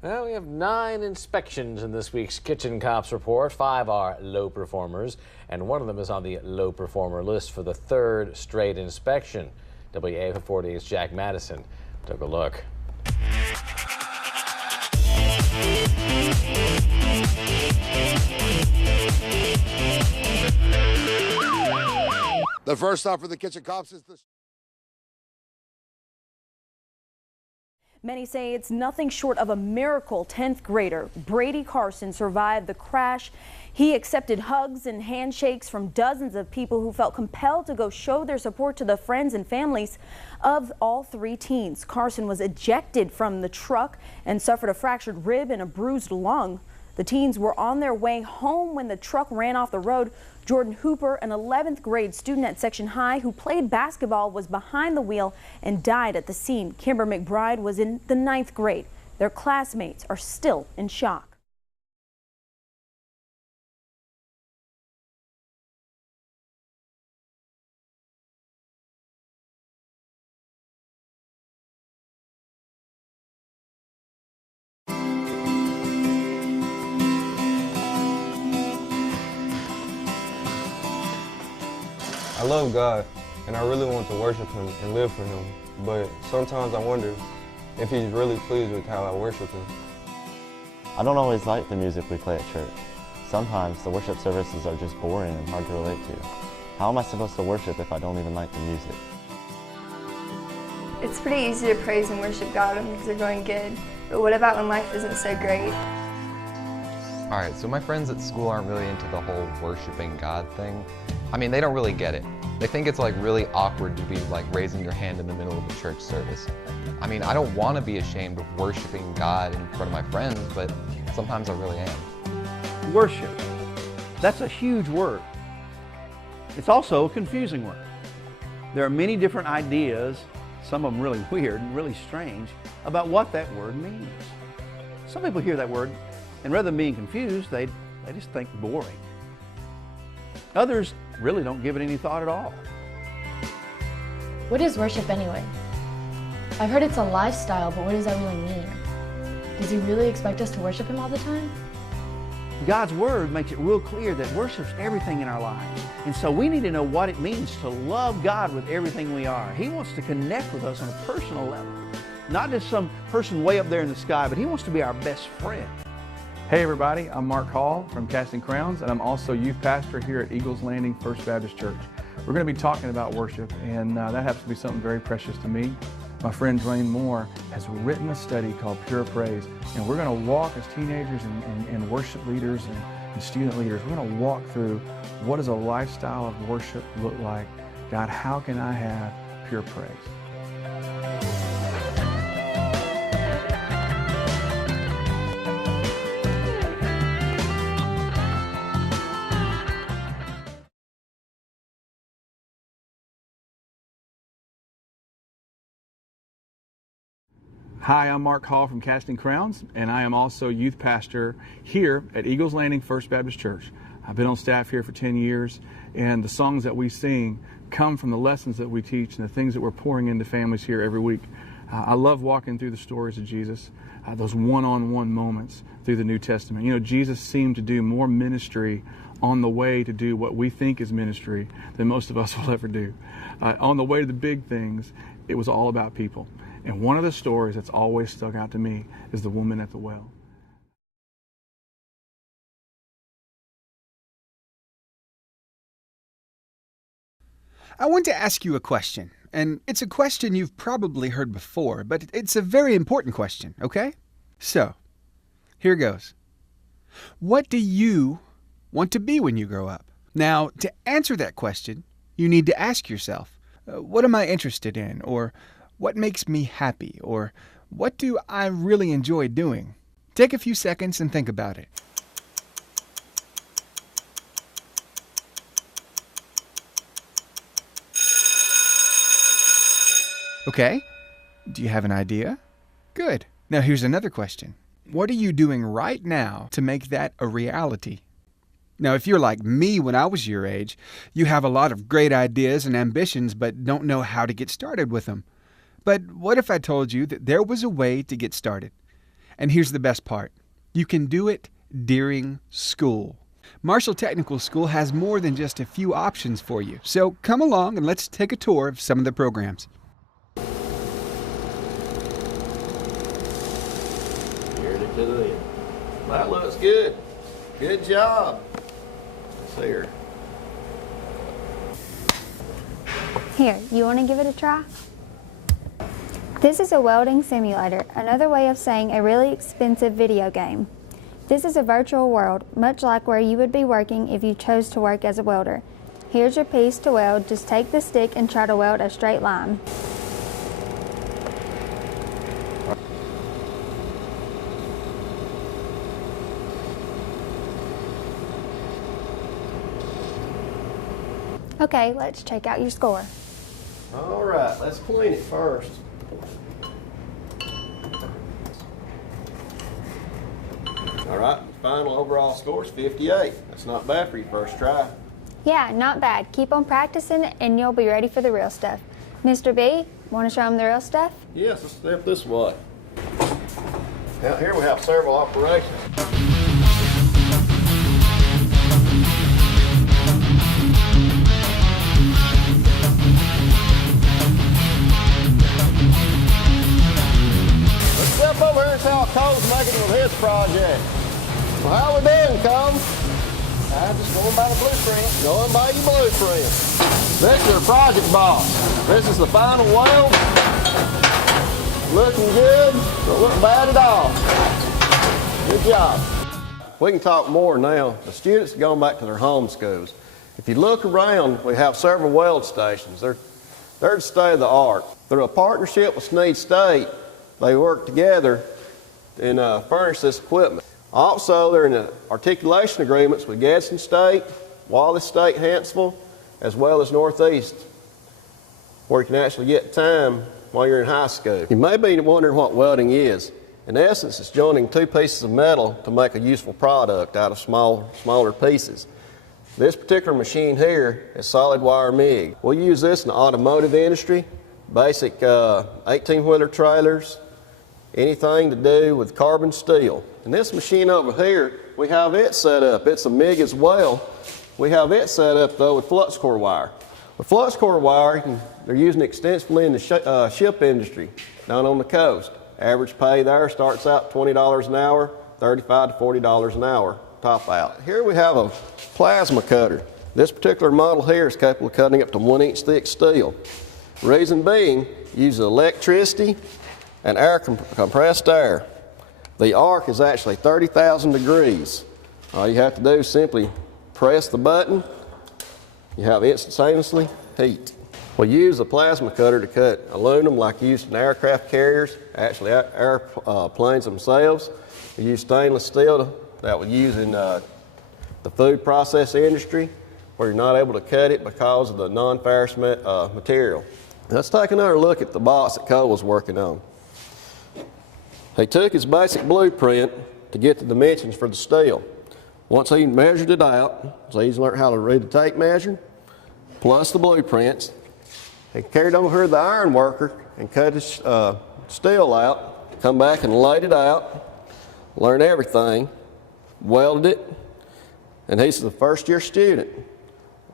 Well, we have 9 inspections in this week's Kitchen Cops report. 5 are low performers, and one of them is on the low performer list for the 3rd straight inspection. WAFF 48's Jack Madison took a look. The first stop for the Kitchen Cops is the... Many say it's nothing short of a miracle. 10th grader Brady Carson survived the crash. He accepted hugs and handshakes from dozens of people who felt compelled to go show their support to the friends and families of all 3 teens. Carson was ejected from the truck and suffered a fractured rib and a bruised lung. The teens were on their way home when the truck ran off the road. Jordan Hooper, an 11th grade student at Section High who played basketball, was behind the wheel and died at the scene. Kimber McBride was in the 9th grade. Their classmates are still in shock. I love God, and I really want to worship Him and live for Him, but sometimes I wonder if He's really pleased with how I worship Him. I don't always like the music we play at church. Sometimes the worship services are just boring and hard to relate to. How am I supposed to worship if I don't even like the music? It's pretty easy to praise and worship God when things are going good, but what about when life isn't so great? Alright, so my friends at school aren't really into the whole worshiping God thing. I mean, they don't really get it. They think it's like really awkward to be like raising your hand in the middle of a church service. I mean, I don't want to be ashamed of worshiping God in front of my friends, but sometimes I really am. Worship. That's a huge word. It's also a confusing word. There are many different ideas, some of them really weird and really strange, about what that word means. Some people hear that word, and rather than being confused, they just think boring. Others really don't give it any thought at all. What is worship anyway? I've heard it's a lifestyle, but what does that really mean? Does He really expect us to worship Him all the time? God's Word makes it real clear that worship's everything in our lives. And so we need to know what it means to love God with everything we are. He wants to connect with us on a personal level. Not just some person way up there in the sky, but He wants to be our best friend. Hey everybody, I'm Mark Hall from Casting Crowns, and I'm also youth pastor here at Eagles Landing First Baptist Church. We're going to be talking about worship, and that happens to be something very precious to me. My friend Dwayne Moore has written a study called Pure Praise, and we're going to walk as teenagers and worship leaders and student leaders. We're going to walk through what does a lifestyle of worship look like. God, how can I have pure praise? Hi, I'm Mark Hall from Casting Crowns, and I am also youth pastor here at Eagles Landing First Baptist Church. I've been on staff here for 10 years, and the songs that we sing come from the lessons that we teach and the things that we're pouring into families here every week. I love walking through the stories of Jesus, those one-on-one moments through the New Testament. You know, Jesus seemed to do more ministry on the way to do what we think is ministry than most of us will ever do. On the way to the big things, it was all about people. And one of the stories that's always stuck out to me is the woman at the well. I want to ask you a question, and it's a question you've probably heard before, but it's a very important question, okay? So, here goes. What do you want to be when you grow up? Now, to answer that question, you need to ask yourself, what am I interested in? Or what makes me happy? Or what do I really enjoy doing? Take a few seconds and think about it. Okay, do you have an idea? Good. Now here's another question. What are you doing right now to make that a reality? Now, if you're like me when I was your age, you have a lot of great ideas and ambitions but don't know how to get started with them. But what if I told you that there was a way to get started? And here's the best part. You can do it during school. Marshall Technical School has more than just a few options for you. So come along and let's take a tour of some of the programs. Here's it to the end. That looks good. Good job. There. Here, you want to give it a try? This is a welding simulator, another way of saying a really expensive video game. This is a virtual world, much like where you would be working if you chose to work as a welder. Here's your piece to weld. Just take the stick and try to weld a straight line. Okay, let's check out your score. All right, let's clean it first. All right, final overall score is 58. That's not bad for your first try. Yeah, not bad. Keep on practicing and you'll be ready for the real stuff. Mr. B, want to show them the real stuff? Yes, let's step this way. Out here we have several operations. Let's step over here and see how Cole's making with his project. Well, how we doing, Cole? Just going by the blueprint. Going by your blueprint. This is your project boss. This is the final weld. Looking good, don't look bad at all. Good job. We can talk more now. The students are going back to their home schools. If you look around, we have several weld stations. They're the state of the art. Through a partnership with Snead State, they work together and furnish this equipment. Also, they're in articulation agreements with Gadsden State, Wallace State, Huntsville, as well as Northeast, where you can actually get time while you're in high school. You may be wondering what welding is. In essence, it's joining two pieces of metal to make a useful product out of smaller pieces. This particular machine here is solid wire MIG. We'll use this in the automotive industry, basic 18-wheeler trailers, anything to do with carbon steel. And this machine over here, we have it set up. It's a MIG as well. We have it set up though with flux core wire. With flux core wire, they're using it extensively in the ship industry down on the coast. Average pay there starts out $20 an hour, $35 to $40 an hour, top out. Here we have a plasma cutter. This particular model here is capable of cutting up to 1-inch thick steel. Reason being, uses electricity and compressed air. The arc is actually 30,000 degrees. All you have to do is simply press the button. You have instantaneously heat. We use a plasma cutter to cut aluminum like used in aircraft carriers, actually airplanes themselves. We use stainless steel that we use in the food process industry, where you're not able to cut it because of the non-ferrous material. Let's take another look at the box that Cole was working on. He took his basic blueprint to get the dimensions for the steel. Once he measured it out, so he's learned how to read the tape measure, plus the blueprints. He carried over here to the iron worker and cut his steel out, come back and laid it out, learned everything, welded it, and he's a first-year student.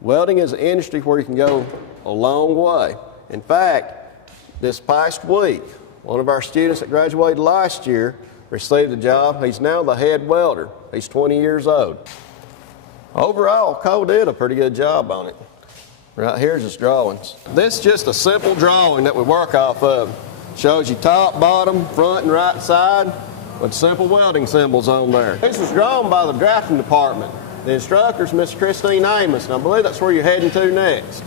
Welding is an industry where you can go a long way. In fact, this past week, one of our students that graduated last year received a job. He's now the head welder. He's 20 years old. Overall, Cole did a pretty good job on it. Right here's his drawings. This is just a simple drawing that we work off of. Shows you top, bottom, front, and right side with simple welding symbols on there. This was drawn by the drafting department. The instructor is Miss Christine Amos, and I believe that's where you're heading to next.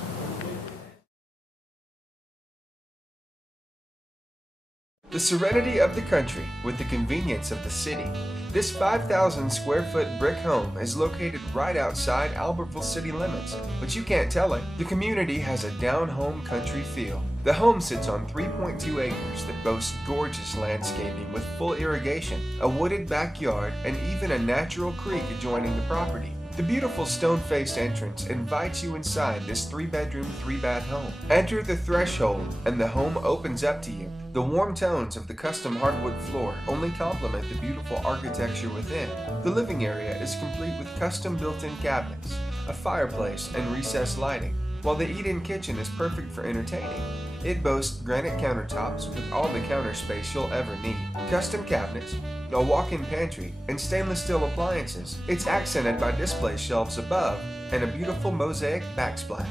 The serenity of the country with the convenience of the city. This 5,000 square foot brick home is located right outside Albertville city limits, but you can't tell it. The community has a down-home country feel. The home sits on 3.2 acres that boasts gorgeous landscaping with full irrigation, a wooded backyard, and even a natural creek adjoining the property. The beautiful stone-faced entrance invites you inside this 3-bedroom, 3-bath home. Enter the threshold and the home opens up to you. The warm tones of the custom hardwood floor only complement the beautiful architecture within. The living area is complete with custom built-in cabinets, a fireplace, and recessed lighting, while the eat-in kitchen is perfect for entertaining. It boasts granite countertops with all the counter space you'll ever need, custom cabinets, a walk-in pantry, and stainless steel appliances. It's accented by display shelves above and a beautiful mosaic backsplash.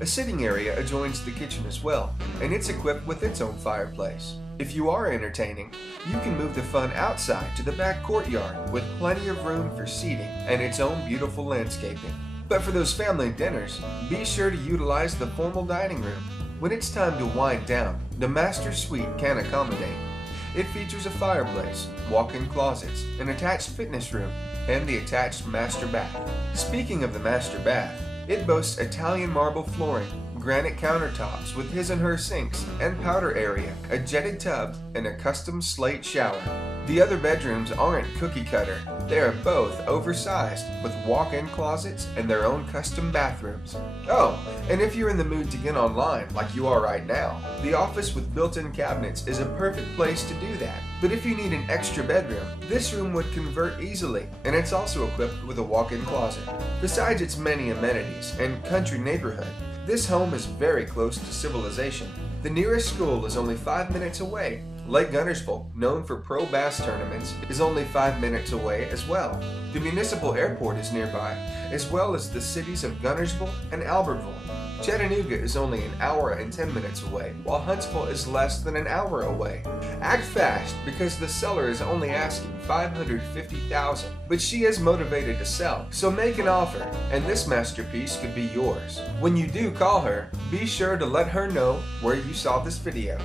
A sitting area adjoins the kitchen as well, and it's equipped with its own fireplace. If you are entertaining, you can move the fun outside to the back courtyard with plenty of room for seating and its own beautiful landscaping. But for those family dinners, be sure to utilize the formal dining room. When it's time to wind down, the master suite can accommodate. It features a fireplace, walk-in closets, an attached fitness room, and the attached master bath. Speaking of the master bath, it boasts Italian marble flooring, granite countertops with his and her sinks and powder area, a jetted tub, and a custom slate shower. The other bedrooms aren't cookie cutter. They are both oversized with walk-in closets and their own custom bathrooms. Oh, and if you're in the mood to get online like you are right now, the office with built-in cabinets is a perfect place to do that. But if you need an extra bedroom, this room would convert easily, and it's also equipped with a walk-in closet. Besides its many amenities and country neighborhood, this home is very close to civilization. The nearest school is only 5 minutes away. Lake Guntersville, known for pro bass tournaments, is only 5 minutes away as well. The municipal airport is nearby, as well as the cities of Guntersville and Albertville. Chattanooga is only an hour and 10 minutes away, while Huntsville is less than an hour away. Act fast, because the seller is only asking $550,000, but she is motivated to sell, so make an offer, and this masterpiece could be yours. When you do call her, be sure to let her know where you saw this video.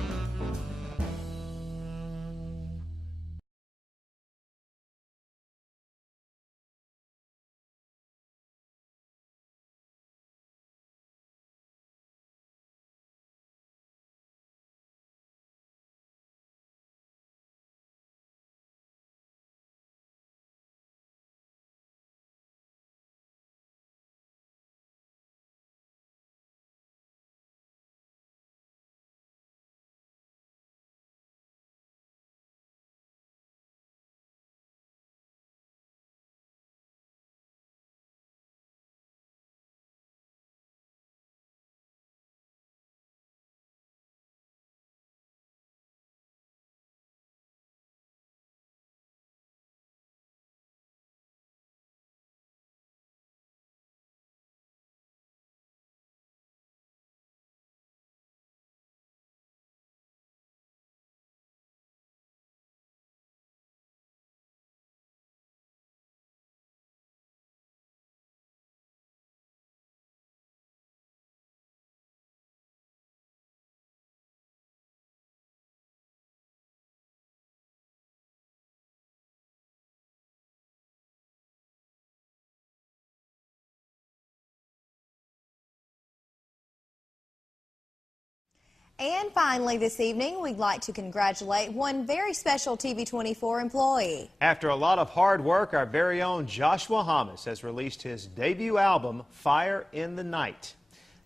And finally this evening, we'd like to congratulate one very special TV24 employee. After a lot of hard work, our very own Joshua Hamas has released his debut album, Fire in the Night.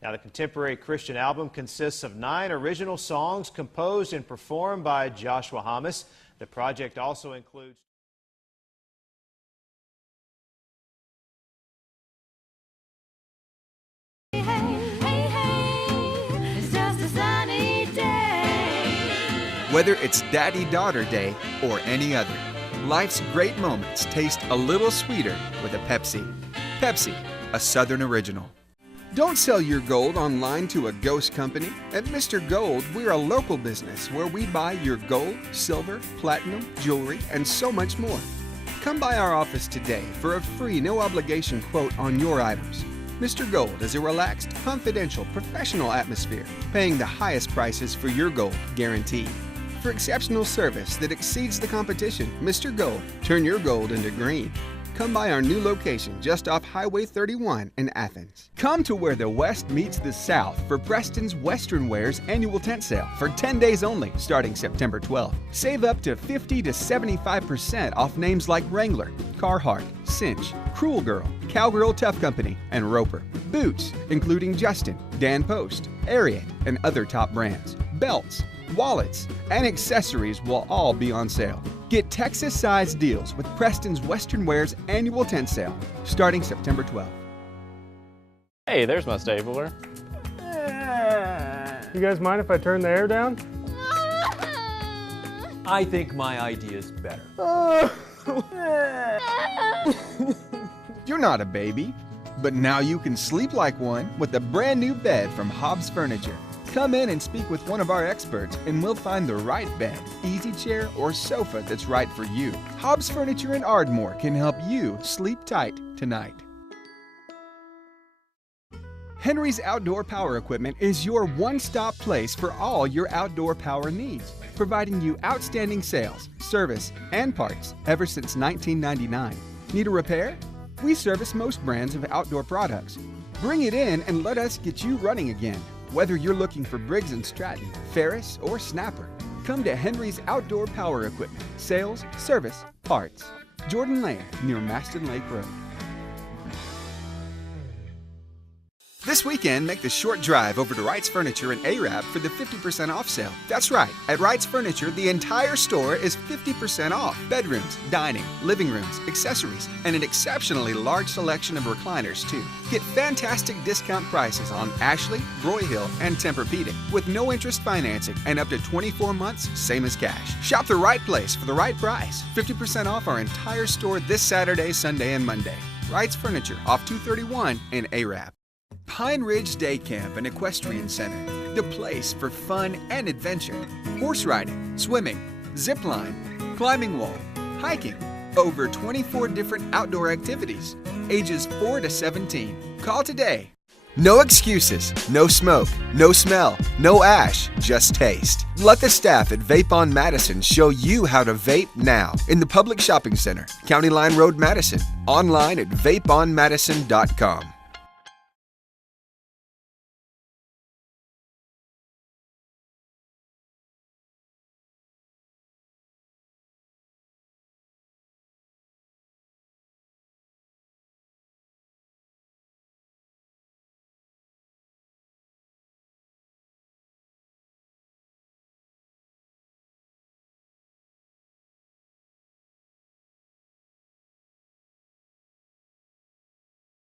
Now, the contemporary Christian album consists of 9 original songs composed and performed by Joshua Hamas. The project also includes Whether it's Daddy-Daughter Day or any other, life's great moments taste a little sweeter with a Pepsi. Pepsi, a Southern original. Don't sell your gold online to a ghost company. At Mr. Gold, we're a local business where we buy your gold, silver, platinum, jewelry, and so much more. Come by our office today for a free, no-obligation quote on your items. Mr. Gold is a relaxed, confidential, professional atmosphere, paying the highest prices for your gold, guaranteed. For exceptional service that exceeds the competition, Mr. Gold, turn your gold into green. come by our new location just off Highway 31 in Athens. Come to where the West meets the South for Preston's Western Wear's annual tent sale for 10 days only, starting September 12th. Save up to 50 to 75% off names like Wrangler, Carhartt, Cinch, Cruel Girl, Cowgirl Tough Company, and Roper. Boots, including Justin, Dan Post, Ariat, and other top brands. Belts, wallets, and accessories will all be on sale. Get Texas-sized deals with Preston's Western Wear's annual tent sale, starting September 12th. Hey, there's my stapler. You guys mind if I turn the air down? I think my idea's better. You're not a baby, but now you can sleep like one with a brand new bed from Hobbs Furniture. Come in and speak with one of our experts and we'll find the right bed, easy chair, or sofa that's right for you. Hobbs Furniture in Ardmore can help you sleep tight tonight. Henry's Outdoor Power Equipment is your one-stop place for all your outdoor power needs, providing you outstanding sales, service, and parts ever since 1999. Need a repair? We service most brands of outdoor products. Bring it in and let us get you running again. Whether you're looking for Briggs & Stratton, Ferris, or Snapper, come to Henry's Outdoor Power Equipment, sales, service, parts. Jordan Lane, near Maston Lake Road. This weekend, make the short drive over to Wright's Furniture in Arab for the 50% off sale. That's right, at Wright's Furniture, the entire store is 50% off. Bedrooms, dining, living rooms, accessories, and an exceptionally large selection of recliners, too. Get fantastic discount prices on Ashley, Broyhill, and Tempur-Pedic with no interest financing and up to 24 months, same as cash. Shop the right place for the right price. 50% off our entire store this Saturday, Sunday, and Monday. Wright's Furniture off 231 in Arab. Pine Ridge Day Camp and Equestrian Center, the place for fun and adventure. Horse riding, swimming, zip line, climbing wall, hiking, over 24 different outdoor activities, ages 4 to 17. Call today. No excuses, no smoke, no smell, no ash, just taste. Let the staff at Vape on Madison show you how to vape now in the Public Shopping Center, County Line Road, Madison. Online at vapeonmadison.com.